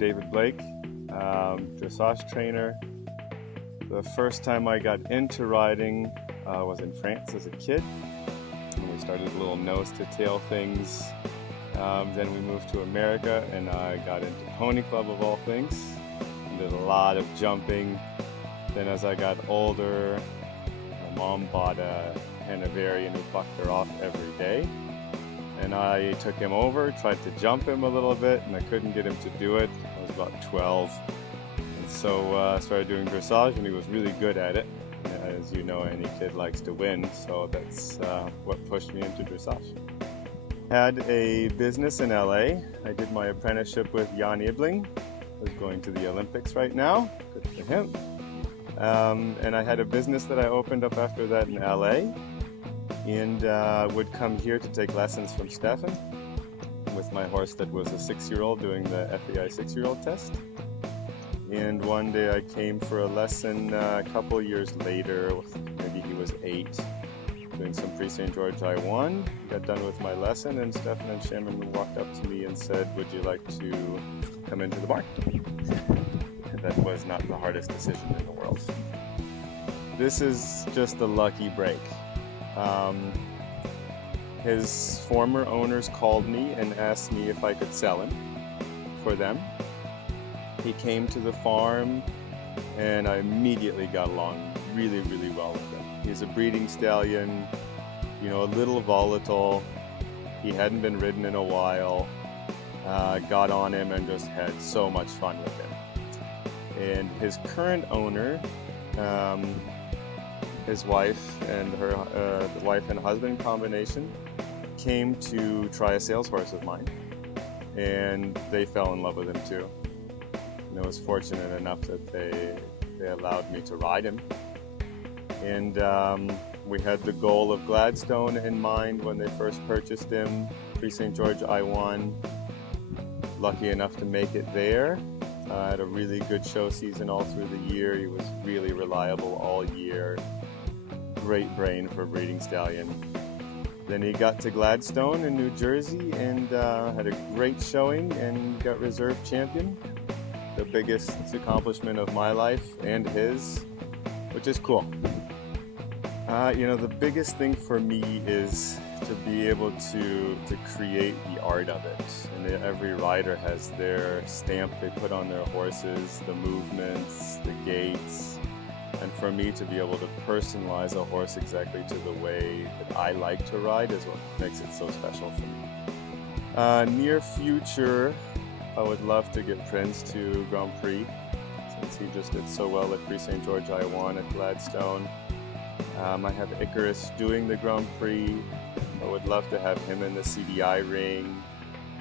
David Blake, dressage trainer. The first time I got into riding was in France as a kid. And we started little nose to tail things. Then we moved to America and I got into pony club of all things. And did a lot of jumping. Then as I got older, my mom bought a Hanoverian who bucked her off every day. And I took him over, tried to jump him a little bit, and I couldn't get him to do it. I was about 12. And so I started doing dressage, and he was really good at it. As you know, any kid likes to win, so that's what pushed me into dressage. Had a business in LA. I did my apprenticeship with Jan Ebeling, who's going to the Olympics right now. Good for him. And I had a business that I opened up after that in LA. And would come here to take lessons from Steffen with my horse that was a 6-year-old doing the FEI 6-year-old test. And one day I came for a lesson a couple years later, maybe he was 8, doing some pre-St. George I1. Got done with my lesson and Steffen and Shannon walked up to me and said, "Would you like to come into the barn?" That was not the hardest decision in the world. This is just a lucky break. His former owners called me and asked me if I could sell him for them. He came to the farm and I immediately got along really, really well with him. He's a breeding stallion, a little volatile. He hadn't been ridden in a while. Got on him and just had so much fun with him. And his current owner, his wife and the wife and husband combination came to try a sales horse of mine, and they fell in love with him too. And I was fortunate enough that they allowed me to ride him. And we had the goal of Gladstone in mind when they first purchased him. Pre-St. George I1. Lucky enough to make it there. Had a really good show season all through the year. He was really reliable all year. Great brain for a breeding stallion. Then he got to Gladstone in New Jersey and had a great showing and got reserve champion. The biggest accomplishment of my life and his, which is cool. The biggest thing for me is to be able to create the art of it. And every rider has their stamp they put on their horses, the movements, the gaits. And for me to be able to personalize a horse exactly to the way that I like to ride is what makes it so special for me. Near future, I would love to get Prince to Grand Prix, since he just did so well at Pre-St. George I1 at Gladstone. I have Icarus doing the Grand Prix. I would love to have him in the CDI ring,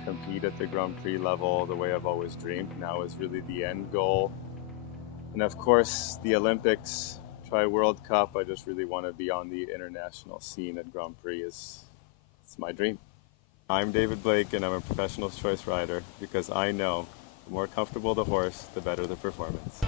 compete at the Grand Prix level the way I've always dreamed. Now is really the end goal. And of course, the Olympics, try World Cup. I just really want to be on the international scene at Grand Prix. It's my dream. I'm David Blake and I'm a professional choice rider because I know the more comfortable the horse, the better the performance.